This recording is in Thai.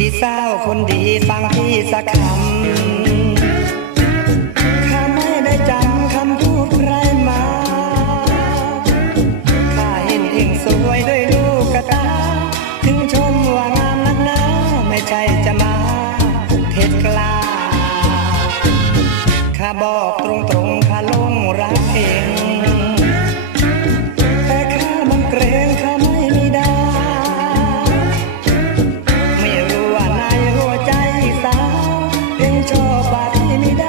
อีสาวคนดีฟังพี่สักคำข้าไม่ได้จำคำพูดใครมาข้าเห็นเองสวยด้วยลูกกระตา ถึงชมว่างามนักหนาไม่ใช่จะมาเท็จกล้าข้าบอกตรง Chopa Trinidad.